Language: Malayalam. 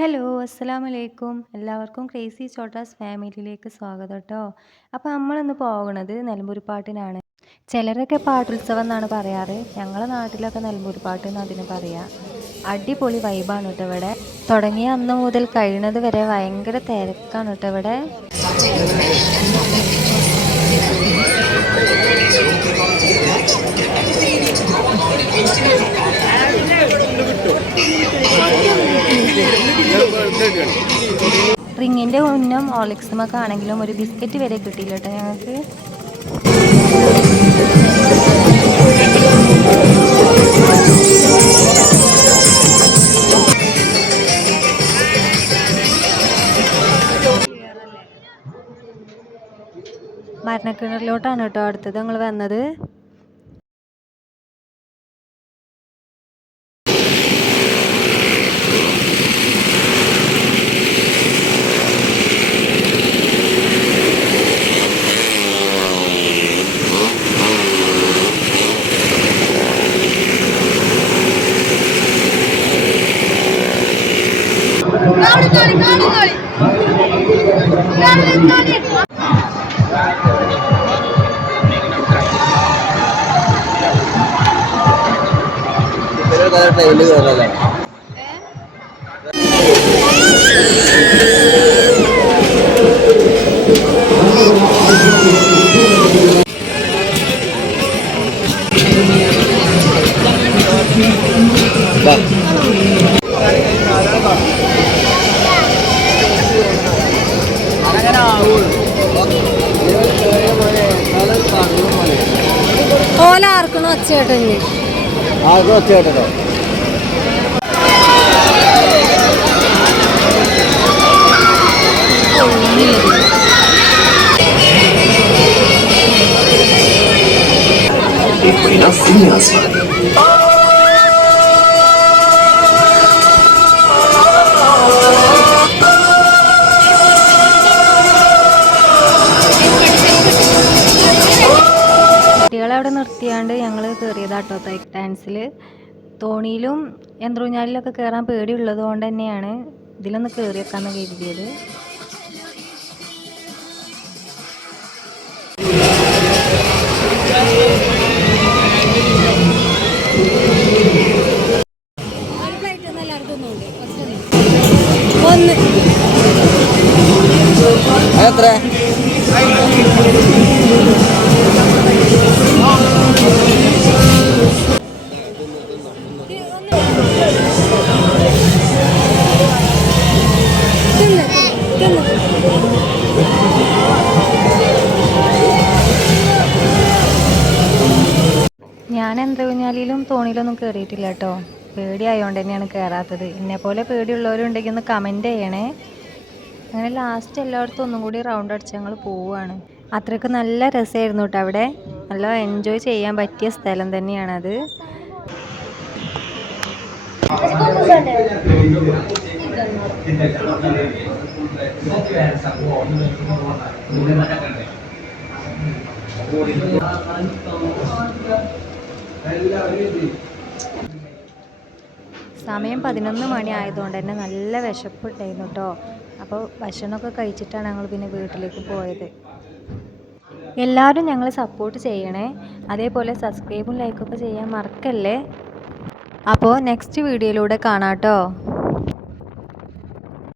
ഹലോ, അസ്സലാമലൈക്കും. എല്ലാവർക്കും ക്രേസി ചോട്ടാസ് ഫാമിലിയിലേക്ക് സ്വാഗതം കേട്ടോ. അപ്പോൾ നമ്മളിന്ന് പോകുന്നത് നിലമ്പൂർ പാട്ടിനാണ്. ചിലരൊക്കെ പാട്ടുത്സവം എന്നാണ് പറയാറ്. ഞങ്ങളുടെ നാട്ടിലൊക്കെ നിലമ്പൂർ പാട്ട് എന്ന് അതിന് പറയാം. അടിപൊളി വൈബാണ് കേട്ടോ ഇവിടെ. തുടങ്ങിയ അന്ന് മുതൽ കഴിയുന്നത് വരെ ഭയങ്കര തിരക്കാണ് കേട്ടോ ഇവിടെ. റിങ്ങിൻ്റെ ഉന്നം ഓളിക്സുമൊക്കെ ആണെങ്കിലും ഒരു ബിസ്ക്കറ്റ് വരെ കിട്ടിയില്ല കേട്ടോ ഞങ്ങൾക്ക്. മരണക്കിണറിലോട്ടാണ് കേട്ടോ അടുത്തത് ഞങ്ങൾ വന്നത്. ഓലാർക്കണോ ഒച്ചേട്ടന് ആർക്കും ഒച്ചേട്ടോ. കുട്ടികളെ അവിടെ നിർത്തിയാണ്ട് ഞങ്ങൾ കയറിയതാട്ടോ തൈക്ക് ഡാൻസിൽ. തോണിയിലും യന്ത്രൂഞ്ഞാലിലൊക്കെ കയറാൻ പേടിയുള്ളത് കൊണ്ട് തന്നെയാണ് ഇതിലൊന്ന് കയറിയേക്കാന്ന് കരുതിയത്. എത്ര ഞാൻ യന്ത്രൂഞ്ഞാലിലും തോണിയിലൊന്നും കയറിയിട്ടില്ല കേട്ടോ. പേടിയായതുകൊണ്ട് തന്നെയാണ് കയറാത്തത്. എന്നെപ്പോലെ പേടിയുള്ളവരുണ്ടെങ്കിൽ ഒന്ന് കമൻറ്റ് ചെയ്യണേ. അങ്ങനെ ലാസ്റ്റ് എല്ലായിടത്തും ഒന്നും കൂടി റൗണ്ട് അടിച്ച് ഞങ്ങൾ പോവുകയാണ്. അത്രയ്ക്ക് നല്ല രസമായിരുന്നു കേട്ടോ അവിടെ. നല്ല എൻജോയ് ചെയ്യാൻ പറ്റിയ സ്ഥലം തന്നെയാണത്. സമയം 11 മണി ആയതുകൊണ്ട് തന്നെ നല്ല വിശപ്പുണ്ടായിരുന്നു കേട്ടോ. അപ്പോൾ ഭക്ഷണമൊക്കെ കഴിച്ചിട്ടാണ് ഞങ്ങൾ പിന്നെ വീട്ടിലേക്ക് പോയത്. എല്ലാവരും ഞങ്ങൾ സപ്പോർട്ട് ചെയ്യണേ. അതേപോലെ സബ്സ്ക്രൈബും ലൈക്കൊക്കെ ചെയ്യാൻ മറക്കല്ലേ. അപ്പോൾ നെക്സ്റ്റ് വീഡിയോയിലൂടെ കാണാം കേട്ടോ.